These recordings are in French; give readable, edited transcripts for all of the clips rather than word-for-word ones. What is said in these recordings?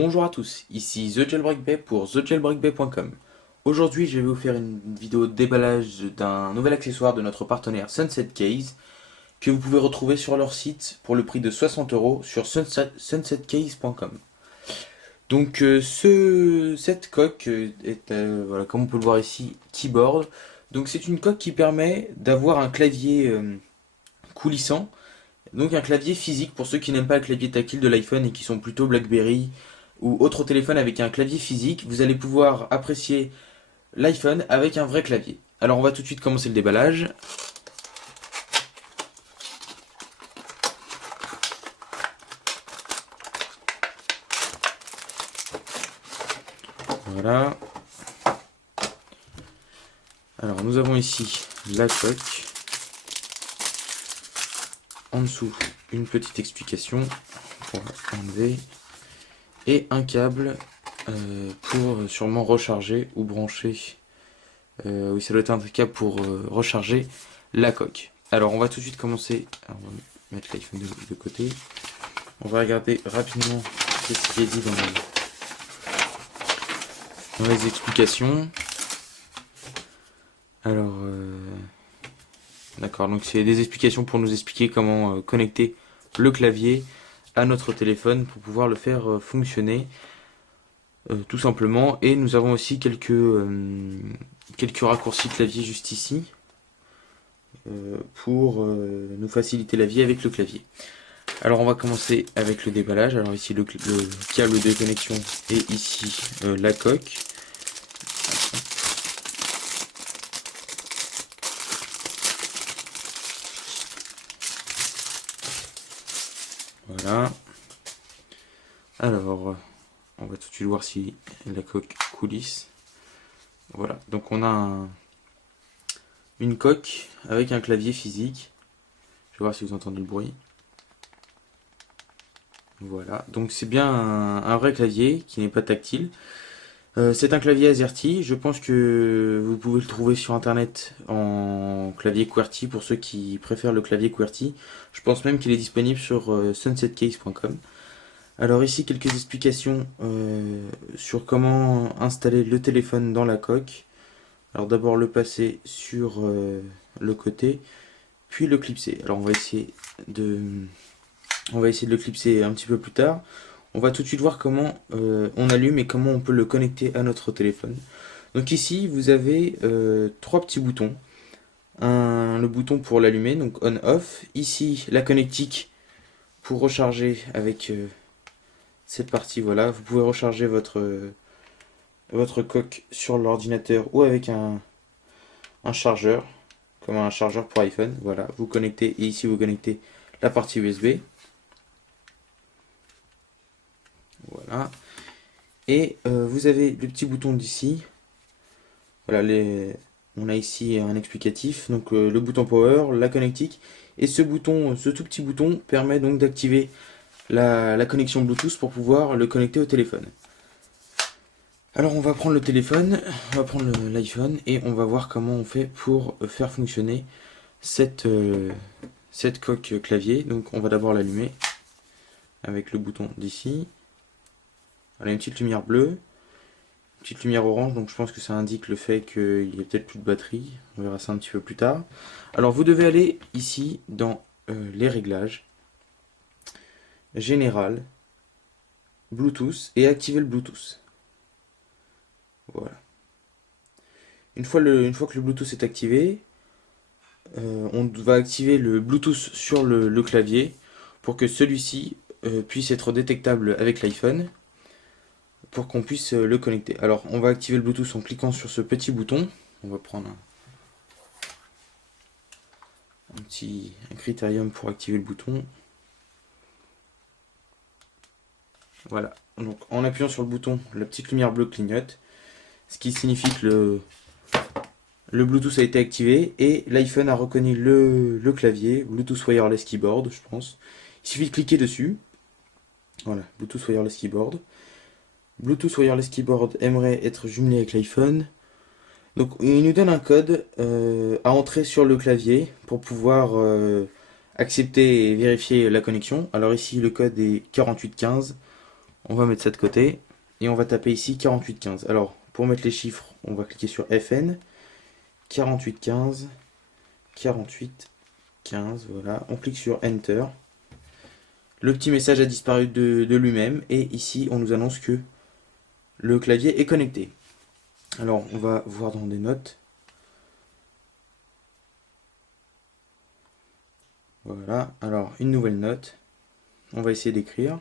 Bonjour à tous, ici The Jailbreak Bay pour thejailbreakbay.com. Aujourd'hui, je vais vous faire une vidéo de déballage d'un nouvel accessoire de notre partenaire Sunset Case que vous pouvez retrouver sur leur site pour le prix de 60 € sur sunsetcase.com. Donc cette coque est, voilà, comme on peut le voir ici, keyboard. Donc c'est une coque qui permet d'avoir un clavier coulissant. Donc un clavier physique pour ceux qui n'aiment pas le clavier tactile de l'iPhone et qui sont plutôt BlackBerry ou autre téléphone avec un clavier physique, vous allez pouvoir apprécier l'iPhone avec un vrai clavier. Alors on va tout de suite commencer le déballage. Voilà. Alors nous avons ici la coque. En dessous, une petite explication pour enlever. Et un câble pour sûrement recharger ou brancher. Oui, ça doit être un câble pour recharger la coque. Alors on va tout de suite commencer. Alors, on va mettre l'iPhone de côté. On va regarder rapidement ce qui est dit dans les explications. Alors, d'accord, donc c'est des explications pour nous expliquer comment connecter le clavier à notre téléphone pour pouvoir le faire fonctionner tout simplement. Et nous avons aussi quelques raccourcis clavier juste ici pour nous faciliter la vie avec le clavier. Alors on va commencer avec le déballage. Alors ici le câble de connexion et ici la coque. Voilà. Alors, on va tout de suite voir si la coque coulisse. Voilà, donc on a une coque avec un clavier physique. Je vais voir si vous entendez le bruit. Voilà, donc c'est bien un vrai clavier qui n'est pas tactile. C'est un clavier AZERTY, je pense que vous pouvez le trouver sur internet en clavier QWERTY pour ceux qui préfèrent le clavier QWERTY. Je pense même qu'il est disponible sur sunsetcase.com. Alors ici quelques explications sur comment installer le téléphone dans la coque. Alors d'abord le passer sur le côté, puis le clipser. Alors on va essayer de le clipser un petit peu plus tard. On va tout de suite voir comment on allume et comment on peut le connecter à notre téléphone. Donc ici vous avez trois petits boutons. Le bouton pour l'allumer, donc on-off. Ici la connectique pour recharger avec cette partie. Voilà, vous pouvez recharger votre coque sur l'ordinateur ou avec un chargeur, comme un chargeur pour iPhone. Voilà, vous connectez et ici vous connectez la partie USB. Voilà. Et vous avez le petit bouton d'ici. Voilà, on a ici un explicatif. Donc le bouton power, la connectique. Et ce tout petit bouton permet donc d'activer la connexion Bluetooth pour pouvoir le connecter au téléphone. Alors on va prendre le téléphone, on va prendre l'iPhone et on va voir comment on fait pour faire fonctionner cette coque clavier. Donc on va d'abord l'allumer avec le bouton d'ici. Voilà, une petite lumière bleue, une petite lumière orange, donc je pense que ça indique le fait qu'il n'y a peut-être plus de batterie. On verra ça un petit peu plus tard. Alors vous devez aller ici dans les réglages, général, Bluetooth et activer le Bluetooth. Voilà. Une fois que le Bluetooth est activé, on va activer le Bluetooth sur le clavier pour que celui-ci puisse être détectable avec l'iPhone pour qu'on puisse le connecter. Alors on va activer le Bluetooth en cliquant sur ce petit bouton. On va prendre un critérium pour activer le bouton. Voilà, donc en appuyant sur le bouton, la petite lumière bleue clignote, ce qui signifie que le Bluetooth a été activé et l'iPhone a reconnu le clavier, Bluetooth Wireless Keyboard, je pense. Il suffit de cliquer dessus. Voilà, Bluetooth Wireless Keyboard. Bluetooth Wireless Keyboard aimerait être jumelé avec l'iPhone. Donc il nous donne un code à entrer sur le clavier pour pouvoir accepter et vérifier la connexion. Alors ici le code est 4815. On va mettre ça de côté. Et on va taper ici 4815. Alors, pour mettre les chiffres, on va cliquer sur FN. 4815. 4815, voilà. On clique sur Enter. Le petit message a disparu de lui-même. Et ici, on nous annonce que le clavier est connecté. Alors, on va voir dans des notes. Voilà, alors une nouvelle note. On va essayer d'écrire.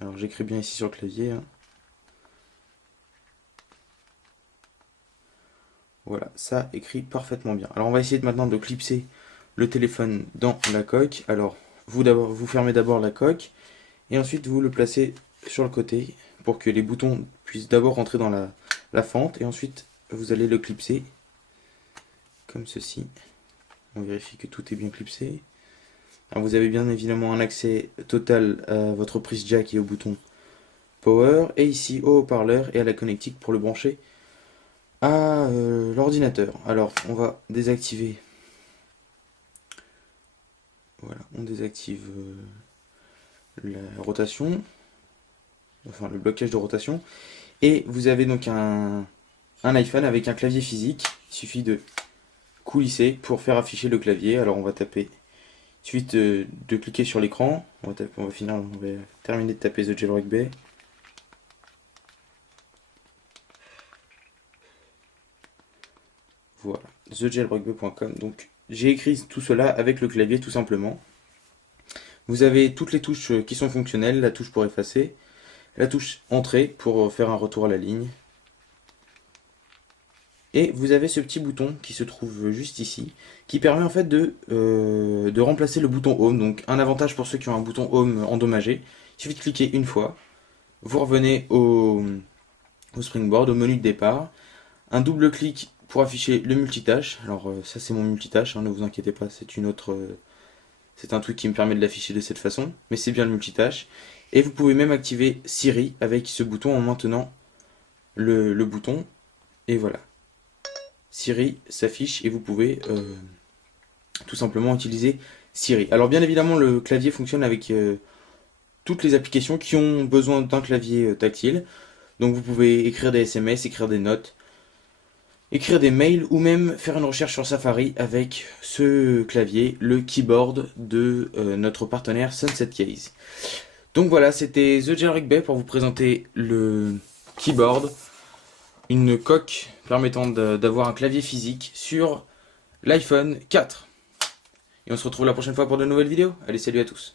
Alors j'écris bien ici sur le clavier. Hein. Voilà, ça écrit parfaitement bien. Alors on va essayer maintenant de clipser le téléphone dans la coque. Alors vous fermez d'abord la coque et ensuite vous le placez sur le côté pour que les boutons puissent d'abord rentrer dans la fente et ensuite vous allez le clipser comme ceci. On vérifie que tout est bien clipsé. Alors vous avez bien évidemment un accès total à votre prise jack et au bouton power et ici au haut-parleur et à la connectique pour le brancher à l'ordinateur. Alors on va désactiver. Voilà, on désactive la rotation, enfin le blocage de rotation. Et vous avez donc un iPhone avec un clavier physique. Il suffit de coulisser pour faire afficher le clavier. Alors on va taper. Il suffit de cliquer sur l'écran. On va terminer de taper The Jailbreak Bay. Voilà, thejailbreakbay.com. Donc j'ai écrit tout cela avec le clavier tout simplement. Vous avez toutes les touches qui sont fonctionnelles, la touche pour effacer, la touche entrée pour faire un retour à la ligne. Et vous avez ce petit bouton qui se trouve juste ici, qui permet en fait de remplacer le bouton Home. Donc un avantage pour ceux qui ont un bouton Home endommagé, il suffit de cliquer une fois, vous revenez au springboard, au menu de départ, un double clic pour afficher le multitâche. Alors ça c'est mon multitâche, hein, ne vous inquiétez pas, c'est un truc qui me permet de l'afficher de cette façon, mais c'est bien le multitâche. Et vous pouvez même activer Siri avec ce bouton en maintenant le bouton, et voilà. Siri s'affiche et vous pouvez tout simplement utiliser Siri. Alors bien évidemment le clavier fonctionne avec toutes les applications qui ont besoin d'un clavier tactile. Donc vous pouvez écrire des SMS, écrire des notes, écrire des mails ou même faire une recherche sur Safari avec ce clavier, le keyboard de notre partenaire Sunset Case. Donc voilà, c'était The Jailbreak Bay pour vous présenter le keyboard, une coque permettant d'avoir un clavier physique sur l'iPhone 4. Et on se retrouve la prochaine fois pour de nouvelles vidéos. Allez, salut à tous.